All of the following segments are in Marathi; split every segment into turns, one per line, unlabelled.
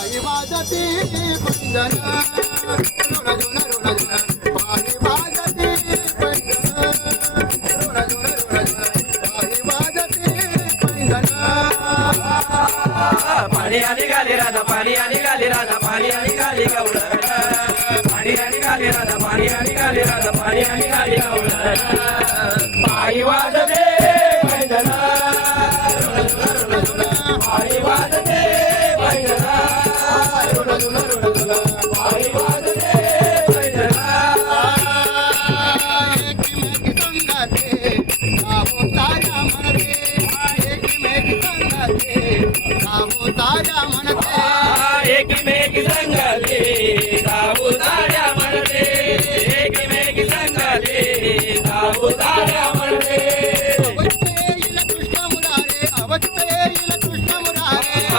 वाजती रुण रुण पायी वाजती रुण रुण पायी वाजती
पाणी आणि गाली राधा पाणी आणि गाली राधा पाणी आणि गाली गवळ पाणी आणि गाली राधा पाणी आणि गाली राधा पाणी आणि गाली गवळ पायी वाजते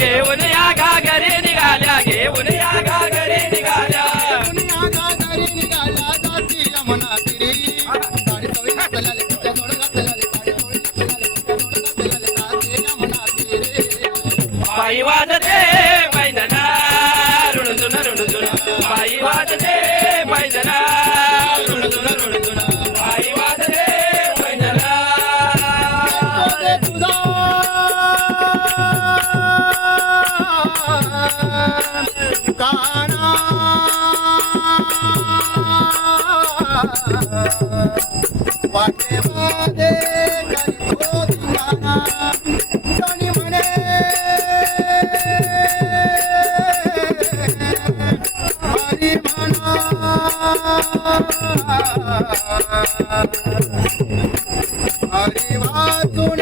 घेऊन या घागरी निघाल्या घेऊन या घागरी निघाल्या
देऊन या गागरी निघाला जाती यमुना तिरी साडी चोळी घातलेले तिच्या जोड घातलेले साडी चोळी घातलेले तिच्या जोड घातलेले जाती यमुना तिरी
पायी वाजते मैदना रुणजुन रुणजुन पायी वाजते मैदना रुणजुन रुणजुन पायी वाजते मैदना
रे तुझा वाटे माझे कोणी म्हणे हरी म्हणा हरी वाचून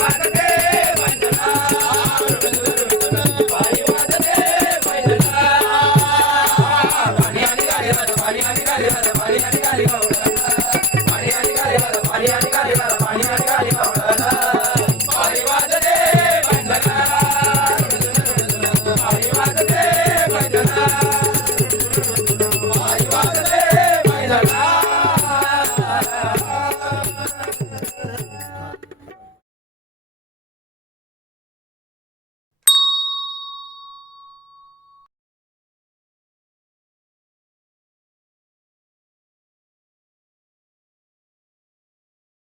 Bye.